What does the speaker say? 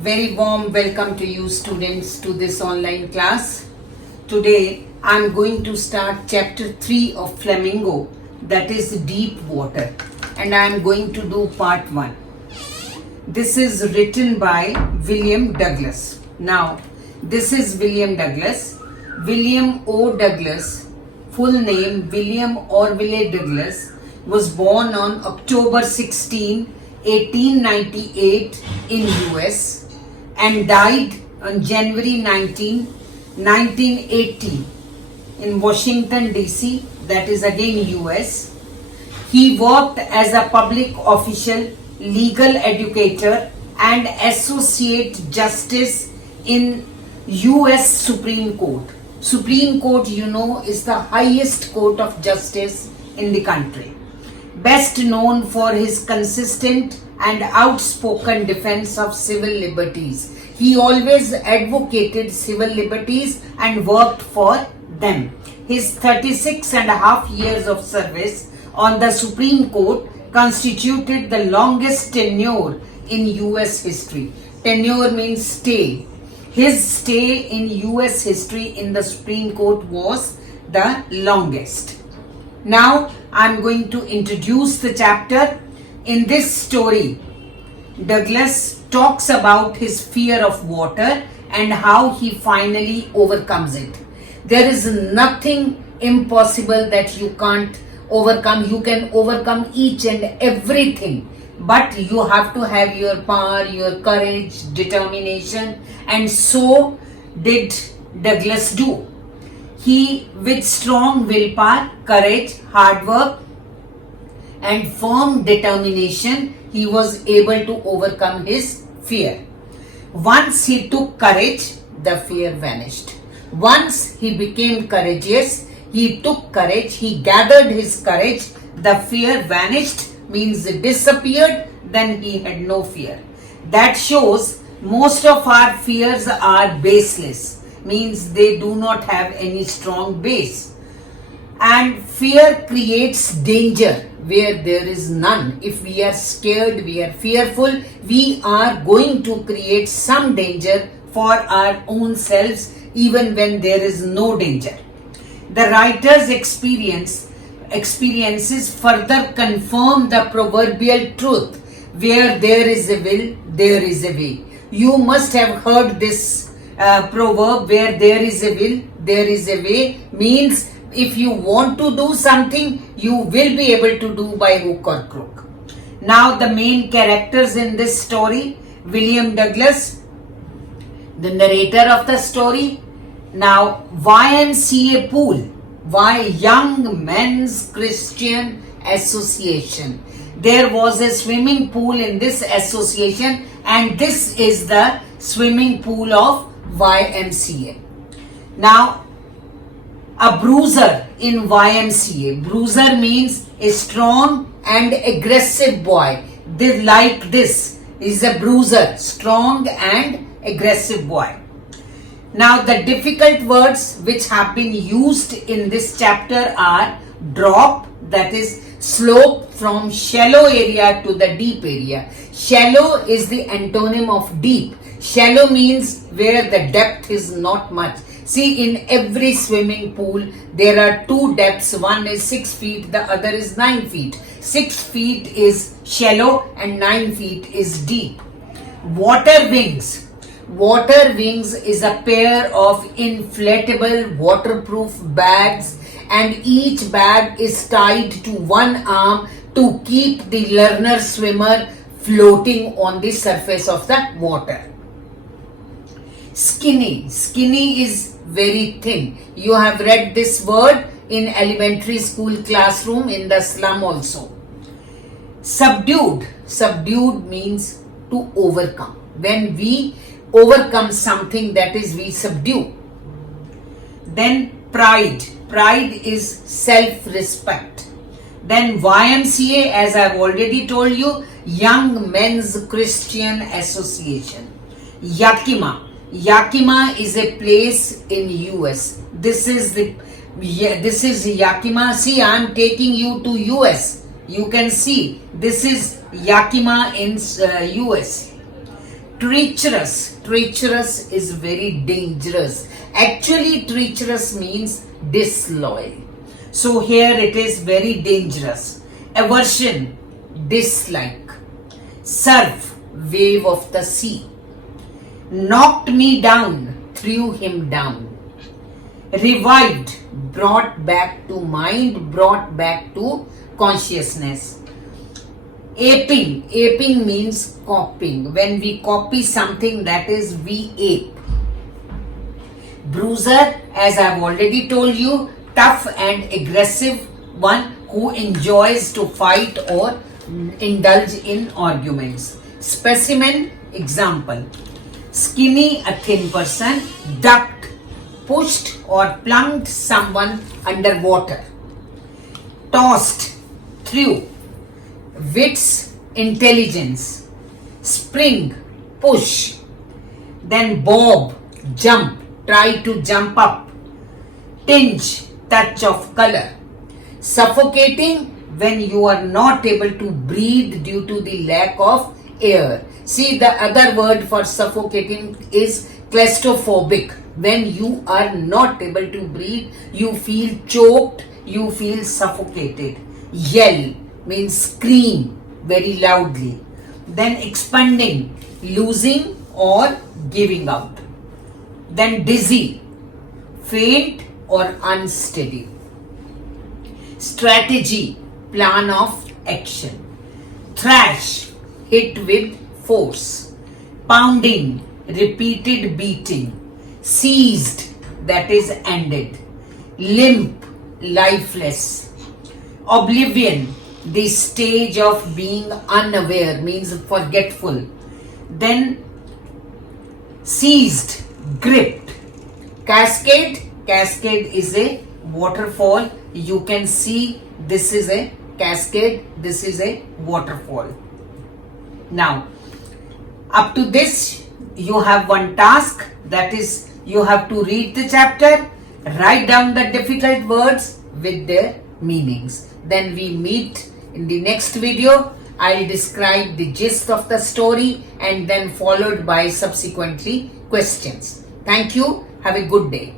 Very warm welcome to you students to this online class. Today I am going to start chapter 3 of Flamingo, that is deep water, and I am going to do part 1. This is written by William Douglas. Now this is William Douglas. William O. Douglas, full name William Orville Douglas, was born on October 16, 1898 in US and died on January 19, 1980 in Washington DC, that is again US. He worked as a public official, legal educator and associate justice in US Supreme Court. Supreme Court, you know, is the highest court of justice in the country. Best known for his consistent and outspoken defense of civil liberties. He always advocated civil liberties and worked for them. His 36 and a half years of service on the Supreme Court constituted the longest tenure in US history. Tenure means stay. His stay in US history in the Supreme Court was the longest. Now I am going to introduce the chapter. In this story, Douglas talks about his fear of water and how he finally overcomes it. There is nothing impossible that you can't overcome. You can overcome each and everything, but you have to have your power, your courage, determination, and so did Douglas do. He, with strong willpower, courage, hard work, and firm determination, he was able to overcome his fear. Once he took courage, the fear vanished. Once he became courageous, he took courage, he gathered his courage, the fear vanished, means it disappeared, then he had no fear. That shows most of our fears are baseless, means they do not have any strong base. And fear creates danger where there is none. If we are scared, we are fearful, we are going to create some danger for our own selves even when there is no danger. The writer's experiences further confirm the proverbial truth, where there is a will, there is a way. You must have heard this proverb, where there is a will, there is a way, means if you want to do something, you will be able to do by hook or crook. Now the main characters in this story, William Douglas, the narrator of the story. Now YMCA pool, why Young Men's Christian Association. There was a swimming pool in this association, and this is the swimming pool of YMCA. Now a bruiser in YMCA. Bruiser means a strong and aggressive boy. Like this is a bruiser, strong and aggressive boy. Now the difficult words which have been used in this chapter are drop, that is slope from shallow area to the deep area. Shallow is the antonym of deep. Shallow means where the depth is not much. See, in every swimming pool, there are two depths. One is 6 feet, the other is 9 feet. 6 feet is shallow and 9 feet is deep. Water wings. Water wings is a pair of inflatable waterproof bags, and each bag is tied to one arm to keep the learner swimmer floating on the surface of the water. Skinny. Skinny is very thin. You have read this word in elementary school classroom, in the slum also. Subdued. Subdued means to overcome. When we overcome something, that is, we subdue. Then pride. Pride is self-respect. Then YMCA, as I've already told you, Young Men's Christian Association. Yakima. Yakima is a place in US. This is Yakima. See, I am taking you to US. You can see this is Yakima in US. Treacherous. Treacherous is very dangerous. Actually, treacherous means disloyal. So here it is very dangerous. Aversion, dislike. Surf, wave of the sea. Knocked me down, threw him down. Revived, brought back to mind, brought back to consciousness. Aping. Aping means copying. When we copy something, that is we ape. Bruiser, as I've already told you, tough and aggressive one who enjoys to fight or indulge in arguments. Specimen, example. Skinny, a thin person. Ducked, pushed or plunged someone underwater. Tossed, threw. Wits, intelligence. Spring, push. Then bob, jump, try to jump up. Tinge, touch of color. Suffocating, when you are not able to breathe due to the lack of air. See, the other word for suffocating is claustrophobic. When you are not able to breathe, you feel choked, you feel suffocated. Yell means scream very loudly. Then expanding, losing or giving out. Then dizzy, faint or unsteady. Strategy, plan of action. Thrash, hit with force. Pounding, repeated beating. Seized, that is ended. Limp, lifeless. Oblivion, the stage of being unaware, means forgetful. Then seized, gripped. Cascade, cascade is a waterfall. You can see this is a cascade, this is a waterfall. Now, up to this, you have one task, that is, you have to read the chapter, write down the difficult words with their meanings. Then we meet in the next video. I'll describe the gist of the story and then followed by subsequently questions. Thank you. Have a good day.